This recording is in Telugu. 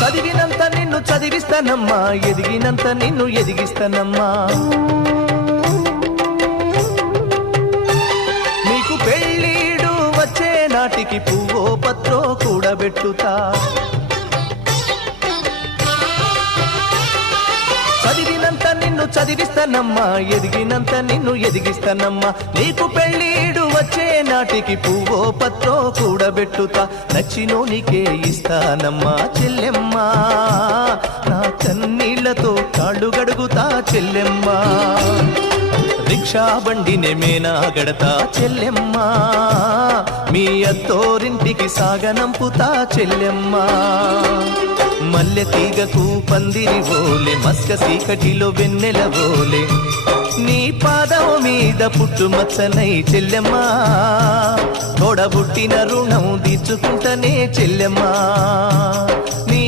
చదివినంత నిన్ను చదివిస్తానమ్మా, ఎదిగినంత నిన్ను ఎదిగిస్తానమ్మా. నీకు పెళ్ళీడు వచ్చే నాటికి పువ్వో పత్రో కూడబెట్టుతా. చదివినంత నిన్ను చదివిస్తానమ్మా, ఎదిగినంత నిన్ను ఎదిగిస్తానమ్మా. నీకు పెళ్ళీడు వచ్చే నాటికి పువ్వో పత్రో కూడబెట్టుతా. నచ్చినోనికే ఇస్తానమ్మా చెల్లెమ్మా, నా కన్నీళ్లతో కాళ్ళు గడుగుతా చెల్లెమ్మా. రిక్షా బండినే మేనా గడతా చెల్లెమ్మా, మీ అత్తోరింటికి సాగనంపుతా చెల్లెమ్మా. మల్లె తీగకు పందిరి ఓలే, మస్క సీకటిలో వెన్నెల ఓలే, నీ పాదం మీద పుట్టుమచ్చనై చెల్లెమ్మా. తోడబుట్టిన రుణం తీర్చుకుంటనే చెల్లెమ్మా.